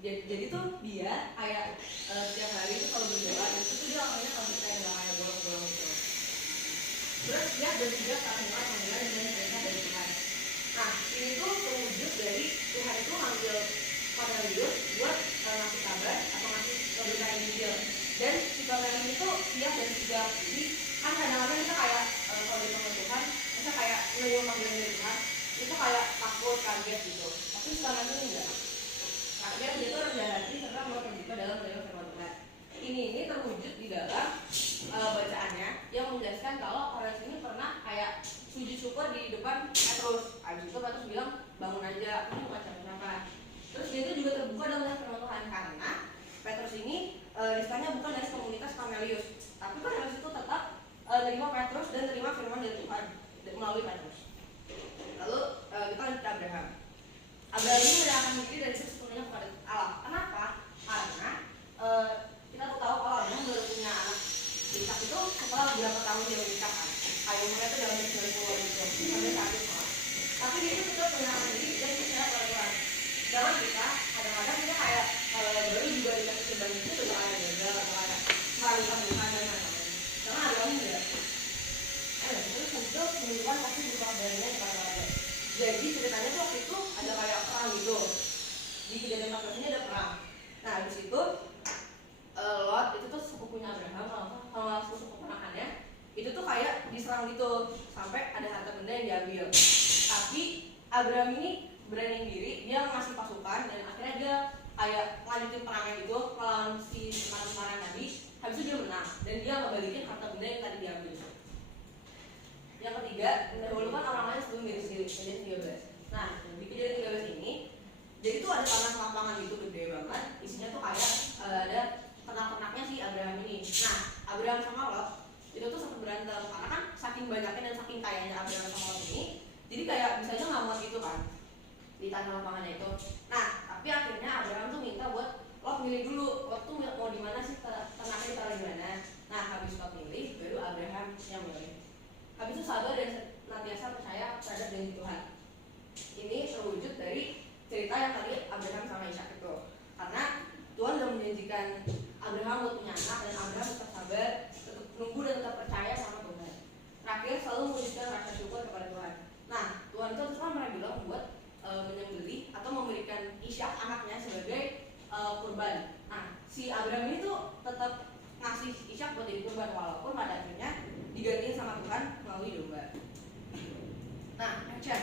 Jadi tuh dia kayak setiap hari itu kalau berdoa itu tuh dia lakukannya konsisten, nggak kayak bolong-bolong gitu. Terus dia bertiga melakukan panggilan dan perintah dari Tuhan. Nah ini tuh terwujud dari Tuhan itu manggil Cornelius buat ngasih kabar atau ngasih pemberitaan Injil. Dan si Cornelius itu siap dan sigap. Jadi kan kadang-kadang kita kayak kalau ditemu Tuhan, kita kayak menerima panggilan dari Tuhan itu kayak takut, kaget gitu. Tapi sekarang itu enggak. Akhirnya dia itu rendah hati serta mau terbuka dalam menerima firman Tuhan. Ini terwujud di dalam bacaannya yang menjelaskan kalau Cornelius ini pernah kayak sujud syukur di depan Petrus. Habis itu Petrus bilang bangun aja, kamu baca apa? Terus dia itu juga terbuka dalam firman Tuhan karena Petrus ini istilahnya bukan dari komunitas Cornelius, tapi Cornelius itu tetap terima Petrus dan terima firman dari Tuhan melalui Petrus. Lalu kita lanjut ke Abraham. Abraham ini menyerahkan diri dari sepenuhnya kepada Allah. Kenapa? Karena kita tahu kalau Abraham baru punya anak Ishak itu setelah beberapa tahun dia menikah kan. Kayak mereka itu dalam 90 gitu sampai saat itu. Tapi dia itu tetap menyerahkan diri dan percaya pada Tuhan. Jangan kita kadang-kadang kita kayak baru juga dikasih cobaan itu sudah ada gagal atau ada meragukan Tuhan dan lain-lain. Karena Abraham enggak. Terus itu menunjukkan kasih berkabarnya kepada Allah. Jadi ceritanya tuh waktu itu ada kayak perang gitu. Di Kejadian 14 ini ada perang. Nah habis itu Lot itu tuh sepupunya Abraham sama sepupu keponakannya itu tuh kayak diserang gitu sampai ada harta benda yang diambil. Tapi Abraham ini beraniin diri, dia ngasih pasukan dan akhirnya dia kayak lanjutin perangnya gitu melawan si teman-teman tadi. Habis itu dia menang dan dia ngebalikin harta benda yang tadi diambil. Yang ketiga, mendahulukan orang lain sebelum diri sendiri. Kejadian 13. Nah, di Kejadian 13 ini jadi tuh ada tanah lapangan gitu gede banget. Isinya tuh kayak ada ternak-ternaknya si Abraham ini. Nah, Abraham sama Lot itu tuh sempat berantem karena kan saking banyaknya dan saking kayanya Abraham sama Lot ini, jadi kayak bisa aja nggak muat gitu kan di tanah lapangannya itu. Nah, tapi akhirnya Abraham tuh minta buat Lot milih dulu. Lot tuh mau di mana sih ternaknya ditaruh di mana. Nah, habis Lot milih, baru Abraham yang milih. Habis itu sabar dan senantiasa percaya terhadap janji Tuhan. Ini terwujud dari cerita yang tadi Abraham sama Ishak itu. Karena Tuhan sudah menjanjikan Abraham buat punya anak dan Abraham tetap sabar, tetap nunggu dan tetap percaya sama Tuhan. Terakhir selalu mewujudkan rasa syukur kepada Tuhan. Nah, Tuhan itu terus pernah bilang buat menyembelih atau memberikan Ishak anaknya sebagai kurban. Nah, si Abraham ini tuh tetap ngasih Ishak buat jadi kurban walaupun pada akhirnya digantiin sama Tuhan melalui domba. Nah, action.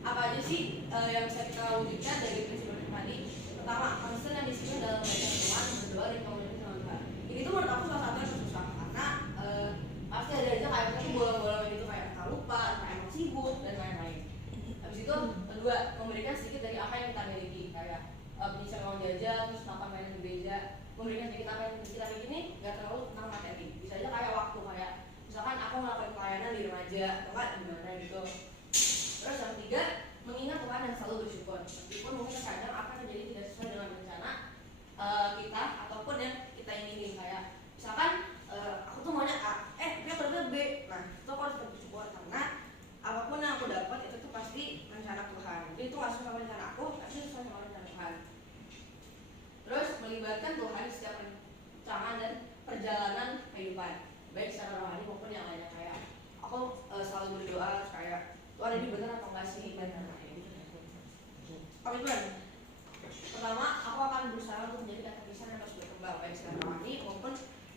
Apa aja sih yang bisa kita wujudkan dari prinsip tadi? Pertama, konsisten yang disiplin dalam membaca Tuhan, berdoa dan komunikasi dengan Tuhan. Ini tuh menurut aku salah satu yang susah karena pasti ada aja kayak kita bolong-bolong gitu kayak kita lupa, kayak emang sibuk dan lain-lain. Habis itu kedua, memberikan sedikit dari apa yang kita miliki kayak penyisian uang jajan, terus makan mainan di gereja, memberikan sedikit apa yang kita miliki ini